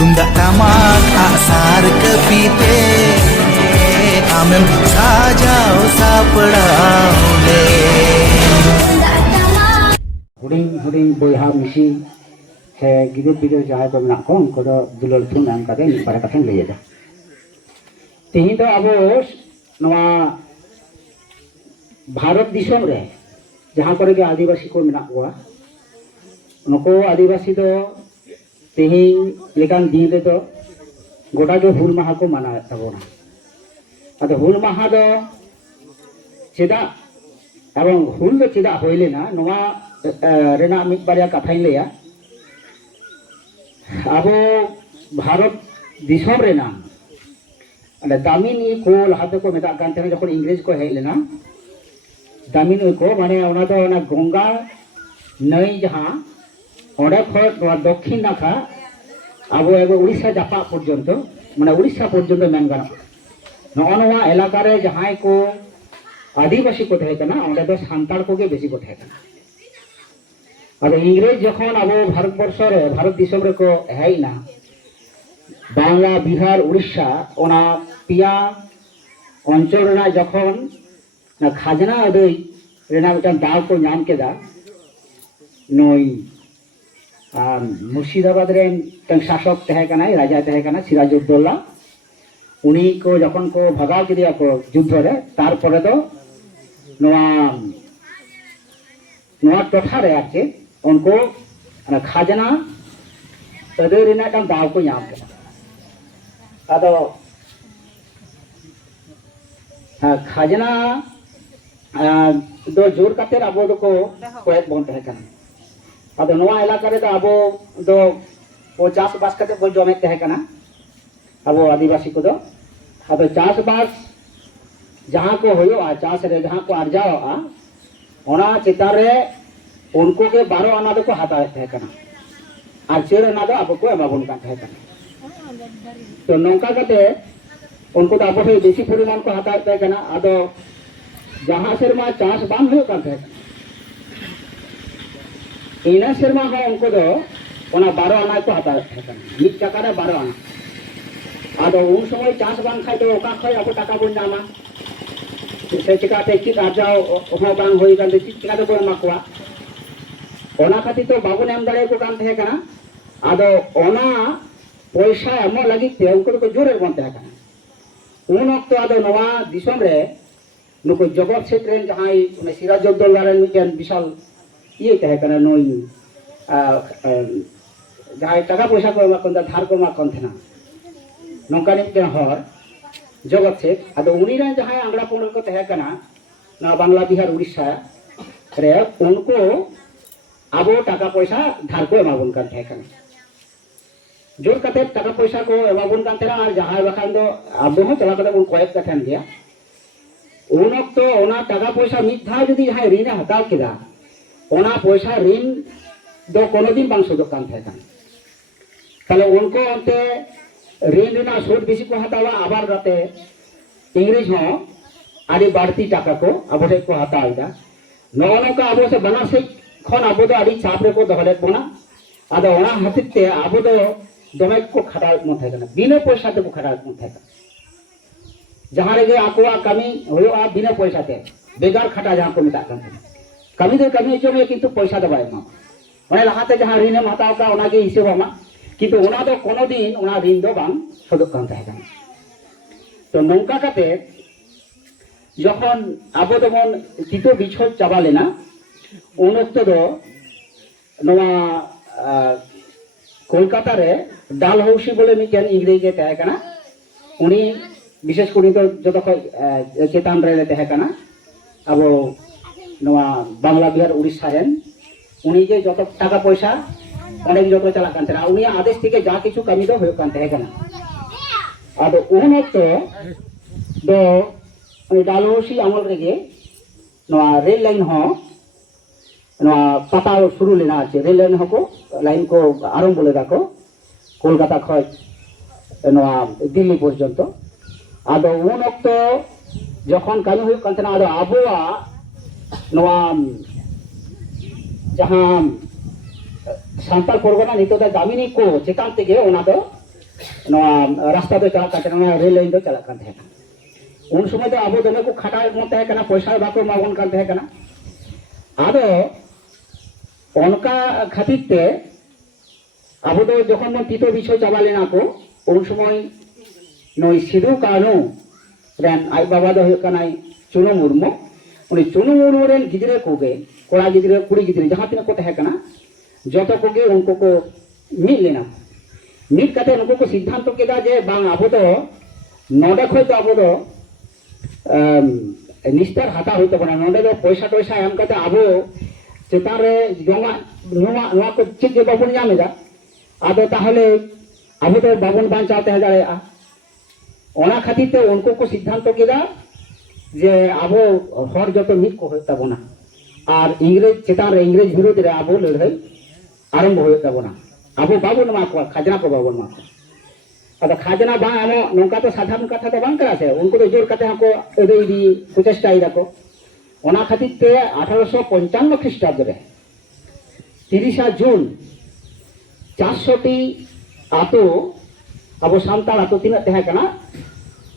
Tunggak tamak aksar kepite Amem sajau sapadau हुडिंग बोहा मिसी से गिदिर गिदिर जहाँ को मेना को उनको तो दुलर थुन एम करते हैं निपारे कथन ले जाता तीन तो अब नवा भारत दिसम रे जहाँ पर के आदिवासी को मेना हुआ उनको आदिवासी तो तीन लेकिन दिन रे तो गोटा जो हुल महा को मना तबोना अतो हुल महा तो चेदा एवं हुल तो चेदा होइले ना नवा रेना मिट बारिया कथाई लिया अब भारत दिसम रेना दामिनी को लहाते को मेता कान जब इंग्रेज को हेज लेना दामिनी को माने तो गंगा नई जहाँ ओडे खन दक्षिण नाखा अब एगो उड़ीसा जापा पर्यंत माने उड़ीसा पर्यंत मेन गाना नवा एलाका रे जहाँ को आदिवासी को तहेकना ओडे दो सान्ताड़ को बेसी को तहेकना अब इंग्रेज जखन अब भारत वर्ष भारत दिसम रे को हेजना बांग्ला बिहार उड़ीसा ओना पिया अंचल रेना जखन ना खाजना अदय रेना मिटान दाव को नाम केदा नई मुर्शिदाबाद रे तन शासक तहेकना राजा तहेकना सिराजुद्दौला उनी को जखन को भगाव किदिया को युद्ध रे तार परे तो नवा नवा टोठा रे आके उनको खाजना अदय दाव को नाम के अदो खाजना दो जोर करते अब को कोयत बन तहेकना अदो नवा इलाका रे अब दो वो चाष बास करते बो जमे तहेकना अब आदिवासी को दो अदो चाष बास जहाँ को होयो चाष रे जहाँ को अर्जाओ ओना चितार रे उनको के 12 आना को हतावे तहेकना और चेर आना दो अब को एमाबन कान तहेकना तो नौका करते उनको तो अब बेसी परिमाण को हतावे तहेकना अदो जहाँ सेरमा चाष बान होयो कान तहेकना इना सेरमा हो उनको दो ओना 12 आना को हतावे तहेकना मिट टाका रे 12 आना अदो उन समय चाष बान खाय तो ओका खय अब टाका बन नामा से चिकाते चिक आजाओ ओहो बांग होई कान चिकाते को एमा कोआ ओना खातिर तो बाबन एम दाड़े को कान तहेकना आदो ओना पैसा एम लगी ते उनको को जोरे बन तहेकना उन वक्त आदो नवा दिसम रे नुको जगत सेट रेन जहाई उन सिराजुद्दौला रे मिटन विशाल ये तहेकना नई जहाई टाका पैसा को एमा कोन धार को मा कोन थेना नौका मिटन हर जगत सेट आदो उनी रे जहाई आंगड़ा पोंगल को तहेकना ना बांग्ला बिहार उड़ीसा रे उनको अब टाका पैसा धार को एमाबन कान तहेकना जोर कते टाका पैसा को एमाबन कान तेरा और जहां बखान दो अब हो चला कते उन कोयत कथन गया उन वक्त ओना टाका पैसा मिट धा जदी जहां ऋण हताव केदा ओना पैसा ऋण दो कोनो दिन बांग सुदो कान तहेकना ताले उनको अंते ऋण रेना सुद बेसी को हतावा आबार राते इंग्रेज हो आदि बाड़ती टाका को अब को हतावदा नौनो का अब से बना से खन अब चाप रे को दहले बोना आदो ओना हतिते अब दमे को खड़ा मन थाकना बिना पैसा ते को खड़ा मन थाकना जहां रे आकोआ कमी होयो बिना पैसा ते बेगार खटा जहां को मिटा कन कमी दे कमी जो में किंतु पैसा दबाय मा माने लहाते जहां ऋण हताव का ओना के हिसाब मा किंतु ओना दो कोनो दिन ओना ऋण दो बांग सदक कान थाकना तो नौका काते जखन अब दमन तितो बिछोद चाबा लेना उन वक्त दो नवा कोलकाता रे डालहौसी बोले मिटन इंग्रेज तहेकना उनी विशेष करी तो जो चेतान रे तहेकना अब नवा बांग्ला बिहार उड़ीसा रेन उनी जे जो टाका पैसा अनेक जो चला कान तेना उनी आदेश थेके जा किछु कमी दो होयो कान तहेकना अब उन वक्त दो डालहौसी अमल रेगे नवा रेल लाइन हो पाता शुरू लेना आछे रेल लाइन को लाइन को आरम्भ बोले दाको कोलकाता खज दिल्ली पर्यंत आदो उन वक्त जखन कमी हुई कान तेना आदो आबोआ नवा जहां सांताल परगना नितो दामिनी को चेतान तेगे ओना दो ᱱᱚᱣᱟ ᱨᱟᱥᱛᱟ ᱫᱚ ᱪᱟᱞᱟᱜ ᱠᱟᱱ ᱛᱟᱦᱮᱸ ᱱᱚᱣᱟ ᱨᱮᱞ ᱞᱟᱭᱤᱱ ᱫᱚ ᱪᱟᱞᱟᱜ ᱠᱟᱱ ᱛᱟᱦᱮᱸ ᱠᱟᱱᱟ ᱩᱱ ᱥᱚᱢᱚᱭ ᱫᱚ ᱟᱵᱚ ᱫᱚᱢᱮ ᱠᱚ ᱠᱷᱟᱴᱟᱣ ᱵᱚᱱ ᱛᱟᱦᱮᱸ ᱠᱟᱱᱟ ᱯᱚᱭᱥᱟ ᱵᱟᱠᱚ ᱮᱢᱟᱵᱚᱱ ᱠᱟᱱ ᱛᱟᱦᱮᱸ ᱠᱟᱱᱟ ᱟᱫᱚ ᱚᱱᱠᱟ ᱠᱷᱟᱹᱛᱤᱨ ᱛᱮ ᱟᱵᱚ ᱫᱚ ᱡᱚᱠᱷᱚᱱ ᱵᱚᱱ ᱛᱤᱛᱚ ᱵᱤᱪᱷᱚ ᱪᱟᱵᱟ ᱞᱮᱱᱟ ᱠᱚ ᱩᱱ ᱥᱚᱢᱚᱭ ᱱᱩᱭ ᱥᱤᱫᱩ ᱠᱟᱹᱱᱦᱩ ᱨᱮᱱ ᱟᱡ ᱵᱟᱵᱟ ᱫᱚ ᱦᱩᱭᱩᱜ ᱠᱟᱱᱟᱭ ᱪᱩᱱᱩ ᱢᱩᱨᱢᱩ उन्नी चुनु मुर्मू रेन गिद्रे कोगे कोड़ा गिद्रे कुड़ी गिद्रे जहाँ तीन को तहे कना जतो कोगे उनको को मिल लेना मिल कते उनको को सिद्धांत केदा जे बांग आबो दो नोडे खय तो आबो दो निस्तर हाता होइतो बना नोडे दो पैसा टैसा एम कते आबो चेतान रे जोंगा नुवा नुवा को चित जे बाबुन जामेदा आदो ताहले आबो दो बाबुन बांचाव तहे दाड़ेया ओना खातिर ते उनको को सिद्धांत केदा जे आबो हर जतो मिट को होता बोना और इंग्रेज चेतान रे इंग्रेज विरोध रे आबो लड़ाई आरंभ होता बोना आबो बाबुन मा को खाजना को बाबुन मा को अदा खाजना बा आमो नोंका तो साधारण कथा तो बांग करा से उनको तो जोर कते हको एदि कुचेष्टा इदाको ओना खातिर ते 1855 ख्रीष्टाब्द रे 30 जून 400टी आतो आबो सान्ताल आतो तिना तहे कना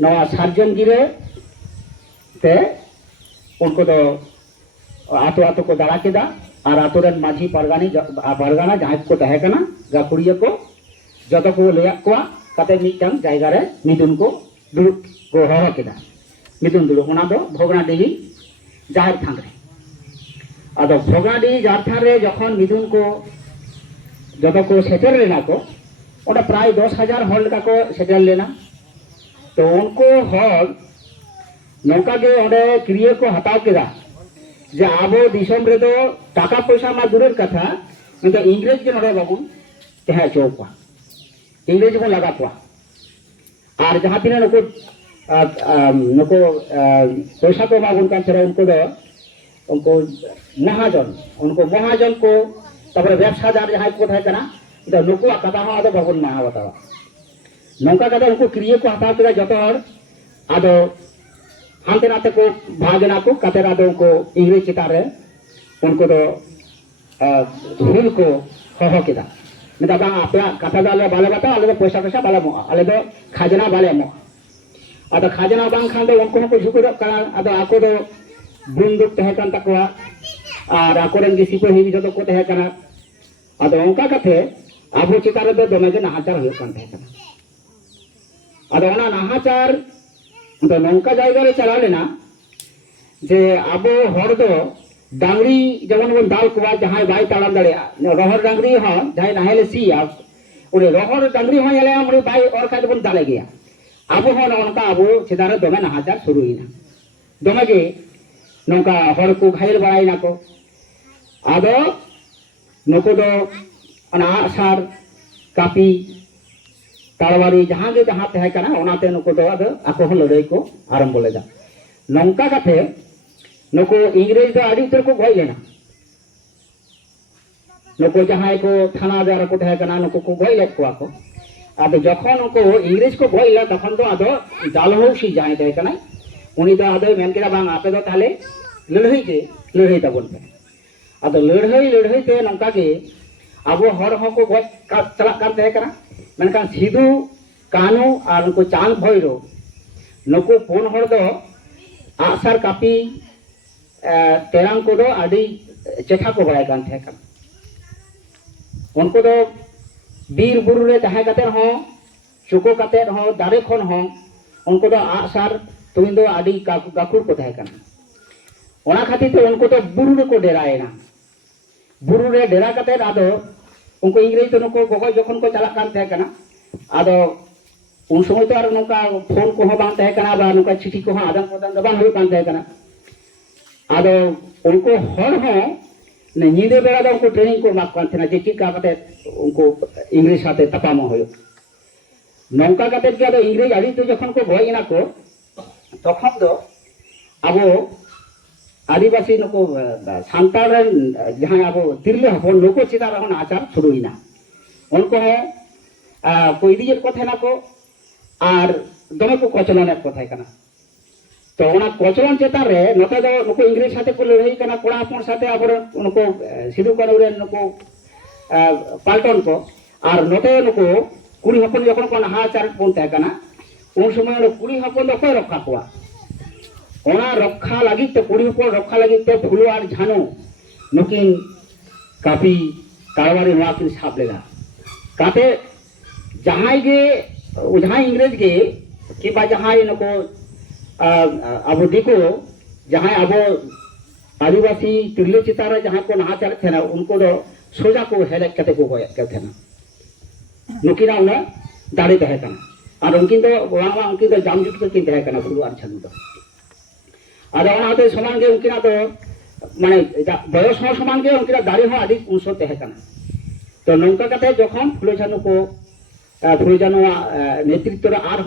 नवा सार्जन गिरे ते उनको तो आतो आतो को दाड़ा केदा और आतो रेन माझी परगाना जहाँ को तहे कना गाकुड़िया को जतो को लेया को कते मिटन जायगा रे मिदुन को दुड़ुब को हरो केदा मिदुन दुड़ुब ओना दो भोगनाडीही जाहिर थान रे आदो भोगनाडीही जाहिर थान रे जखन मिदुन को जतो को सेटेल लेना को ओटा प्राय 10,000 हॉल का को सेटेल लेना तो उनको हॉल नौका के ओडे क्रिया को हटाव केदा जे आबो दिसम रे दो टाका पैसा मा दूरेर कथा किंतु इंग्रेज के नोडे बाबुन तहे चौपा इंग्रेज को लगा पा और जहाँ तीन नुको नुको पैसा को मागुन का चरा उनको महाजन को तबरे व्यवसादार जहाँ को तहे कना तो नुको कथा हो आदो बाबुन मा बतावा नौका कथा उनको क्रिया को हटाव केदा जतो हर आदो हांते नाते को भागना को कतेरा दो को इंग्रेज चितारे उनको तो हुल को हो केदा मेदा बा आपला कथा दाले बाले बता आले तो पैसा पैसा बाले मो आले तो खाजना बाले मो आदा खाजना बांग खान दो उनको को झुको करा आदा आको दो बुंदुक तहे कान तकवा और आकोरेन गिसी को हिबि जतो को तहे कना आदा उनका कथे आबो चितारे दो दोमे जे नाहाचार हो कान तहे कना आदा ओना नाहाचार तो नौका जायगा रे चला लेना जे आबो हर दो डांगरी जवन बन दाल कुआ जहां बाई तालाम दड़े रहर डांगरी हो जहां नाहेले सी आ ओरे रहर डांगरी हो याले हमरे बाई और का बन दाले गया आबो हो नौका आबो छेदारे दोमे नाहाचार शुरू हिना दोमे के नौका हर को घायल बड़ाई ना को आदो नको दो अना सार कापी तालवारी जहाँ के जहाँ तहे कना ओनाते नुको दो आदो आको हो लड़ाई को आरंभ लेदा नौका कथे नुको इंग्रेज दो आड़ी उतर को गय लेना नुको जहाँ को थाना दार को तहे कना नुको को गय लेत को आको आदो जखन नुको इंग्रेज को गय ले तखन तो आदो जालहौसी जाय तहे कना उनी तो आदो मेन केदा बांग आपे दो ताले लड़ाई तबन पे आदो लड़ाई ते नौका के आबो हर हो को गय चला कान तहे कना मेनकान सिधु कानू और नुको चांद भैरो नुको पुन हर दो आसार कापी तेरांग को दो आड़ी चेठा को बड़ाई कान थे कन उनको दो बीर बुरु रे तहे कते हो चुको कते हो दारे खन हो उनको दो आसार तुइन दो आड़ी गाकुर को तहे कन ओना खातिर ते उनको तो बुरु रे को डेराएना बुरु रे डेरा कते आदो उनको इंग्रेज तो नुको गोगोय जखन को चला कान तहे कना आदो उन समय तो आर नुका फोन को हो बांग तहे कना बा नुका चिठी को हो आदान प्रदान दबान हो कान तहे कना आदो उनको हर हो ने नींदे बेड़ा दो उनको ट्रेनिंग को माक कान थेना जे चिका कते उनको इंग्रेज साथे तपाम होयो नौका कते के आदो इंग्रेज आड़ी तो जखन को गय इना को तखन दो आबो आदिवासी नुको सांताल जहाँ अब तिरले हपन नुको चिता रहन आचार शुरू हिना उनको को इदीजेर को थेना को और दमे को कचलन को थाय कना तो ओना कचलन चेतान रे नते दो नुको इंग्रेज साथे को लड़ाई कना कोड़ा हपन साथे अब उनको सिधु कानू रे नुको पाल्टन को और नते नुको কুড়ি হপন যখন কোন নাহাচার বন তহে কানা উন সময় ওই কুড়ি হপন দো কই রক্ষা কোয়া ওনা রক্ষা লাগিত তে কুড়ি হপন রক্ষা লাগিত তে ফুলু আর ঝানু নুকিন কাপি তাড়াবাড়ি নোয়া কিন সাপ লেগা কাতে जहां गे जहां इंग्रेज गे कि जहां नको अब दिको जहां अब आदिवासी तिरले चितार जहां को नाचार थे उनको दो सोजा को हेलेट कते को गए थे नुकिना उन्हें दाड़े तहे कना और उनकिन दो वहां उनकिन दो जामजुट को किन तहे कना फुलु आर छनु दो और ओनाते समान गे उनकिना तो माने बयस हो समान गे उनकिना दाड़े हो आदि उनसो तहे कना तो नौका कते जखन फुलु छनु को फुलुजानो नेतृत्व आर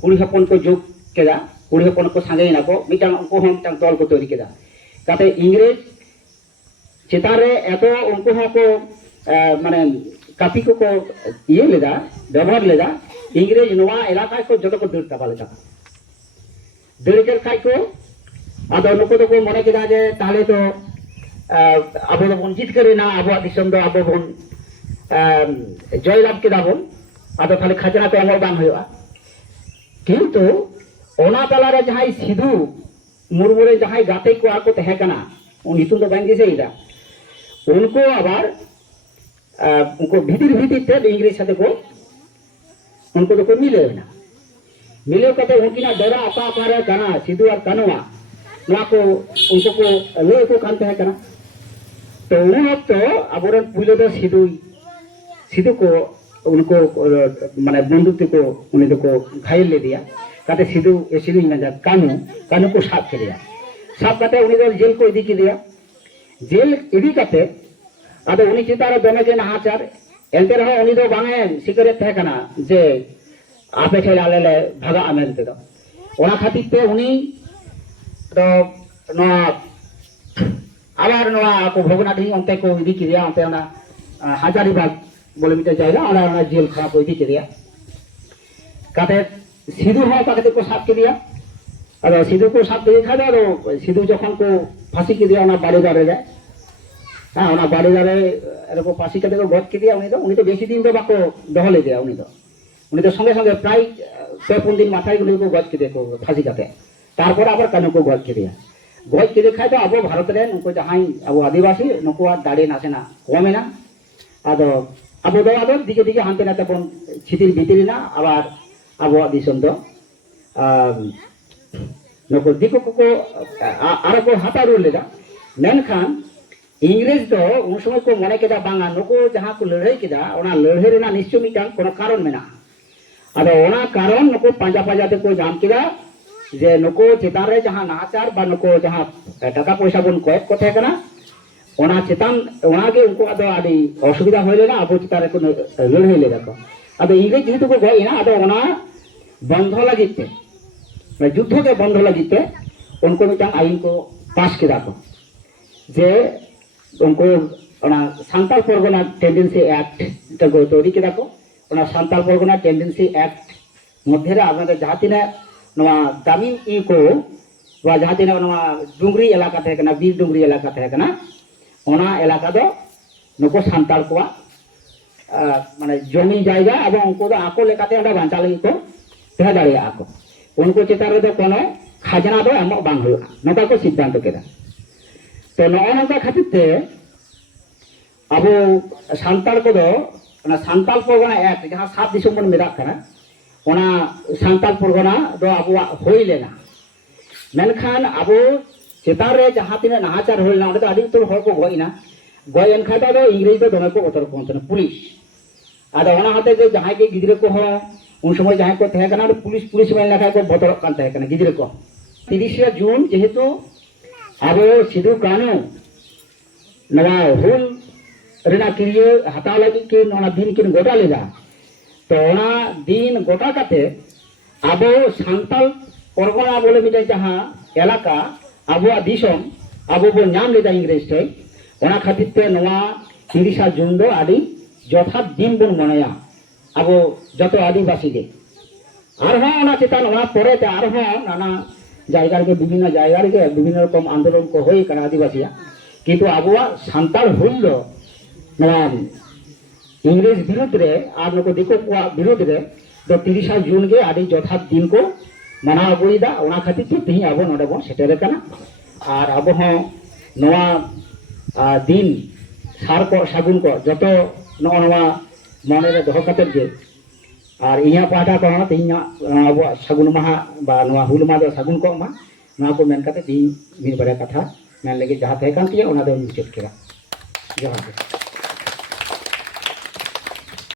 कुड़ी हपन को जोग केदा कुड़ी हपन को सांगेना को मिटांग उनको हम मिटांग दल को तैयारी केदा काते इंग्रेज चितारे एतो उनको को माने कापी को ये लेदा व्यवहार लेदा इंग्रेज नोआ इलाका को जतो को दर तबा लेदा दर के खाई को आदो नको तो को मने केदा जे ताले तो आबो बन जीत करे ना आबो दिसम दो आबो बन जयलाभ केदा बन आदो खाली खाजना तो एमो बांग हुआ किंतु ओना तालारे जहां सिधु मुरमुरे जहां गाते को आको तहे कना उन हितुम तो बांग दिसे इदा उनको आबार उनको भीतर भीतर ते इंग्लिश साथे को उनको तो को मिले ना मिले कते उनकिना डरा अपा पारे कना सिधु और कनवा ना को उनको को ले को कांते है कना तो उन तो अबोर पुले तो सिधु को उनको माने बंदूक को उन्हें तो को घायल ले दिया कहते सिद्धू सिद्धू ना कानू को साफ के दिया साफ करते उन्हें तो जेल को इदी के दिया जेल इदी करते आदो उन्हीं चितारे दोनों के नाचार एंते रहो उन्हीं तो बांगे सिगरेट थे कना जे आपे थे आले ले भागा आमेन ते तो ओना खातिर ते उन्हीं तो नो आबार नो को भोगना दी उनते को इदी के दिया उनते ना हजारीबाग बोले मिटे जाएगा और जेल खा को इदी के दिया कहते सिद्धू हो कहते को साफ के दिया और सिद्धू को साफ दे खा दो सिद्धू जखन को फांसी के दिया ना बाड़ी दारे जाए हाँ ना बाड़ी दारे को फांसी के को गज के दिया उन्हीं तो बेसी दिन तो बाको दहले दिया उन्हीं तो संगे संगे प्राय 2-3 दिन माथाय उन्हीं को गज के देखो फांसी करते तारपर आबार कानू को गज के दिया गज के देखा तो अब भारत रे उनको जहां अब आदिवासी नुको दाड़े नासेना कमेना आदो अब दो आदो दिके दिके हानते नाते बन छितिर भितरी ना आबार अब दिसम दो नुको दिको को आरो को हातारू लेदा मेनखान इंग्रेज दो उन समय को मने केदा बांगा नुको जहां को लड़ाई केदा ओना लड़ाई रेना निश्चय मिटांग कोनो कारण मेना आदो ओना कारण नुको पांजा पांजा ते को जाम केदा जे नुको चेतान रे जहां नाचार बा नुको जहां टाका पैसा बन कयक को थे कना ओना चेतान ओना के उनको आदो आदि असुविधा होइले ना अब चितारे को लड़ाई लेदा को आदो इंग्रेज जेतु को गई ना आदो ओना बंध लगिते युद्ध के बंध लगिते उनको मिटांग आईन को पास केदा को जे उनको ओना सांताल परगना टेंडेंसी एक्ट को तैयारी केदा को ओना सांताल परगना टेंडेंसी एक्ट मध्य रे आपनादेर जहां तिना नवा ग्रामीण ई को वा जहां तिना नवा डुंगरी इलाका थे कना बीर डुंगरी इलाका थे कना ओना इलाका दो नुको सांताल को माने जमी जायगा एवं उनको दो आको लेकाते ओडा बांचा लगी को तहे दाड़िया आको उनको चेतान रे दो कोनो खाजना दो एमो बांग हुआ नका को सिद्धांत केदा तो नौका खातिर ते अब सांताल को दो ना सांताल परगना एक्ट जहां 7 दिसंबर मेरा कना ओना सांताल परगना दो अब होई लेना मेनखान अब चेतान रे जहां तिना नाचार होइना ओडे आदि तो हर को गइना गयन खाता दो इंग्रेज दो दमे को बतर को पुलिस आदा ओना हाते जे जहां के गिदरे को हो उन समय जहां को थे कना पुलिस में लेखा को बतर कान थे कना गिदरे को 30 जून जेहेतु अब सिद्धू कानू नवा हुल रेना क्रिया हता लगी के नोना दिन किन गोटा लेदा तो ओना दिन गोटा काते अब सांताल परगना बोले मिटे जहां इलाका अब दिसम अब बो नाम लेदा इंग्रेज थे ओना खातिर ते नवा 30 जून दो आदि यथार्थ दिन बन मनाया अब जत आदिवासी के ओना चेतान ओना परे ते नाना जायगा के विभिन्न जायगा के विभिन्न रकम आंदोलन को होई कना आदिवासी किंतु अब सांताल हुल दो नवा इंग्रेज विरुद्ध रे और नुको दिको को विरुद्ध रे तो 30 जून के आदि यथात दिन को मना अगुईदा ओना खातिर ते तिही अब नोडे बन सेटेर कना और अब हों नवा दिन सार को सागुन को जतो नवा मने रे दोह कते जे और इया पाटा को तिही अब सागुन महा बा नवा हुल मा दो सागुन को मा नवा को मेन कते तिही मिन बरे कथा मेन लगे जहां थे कान तिया ओना दो मुचत केरा जहां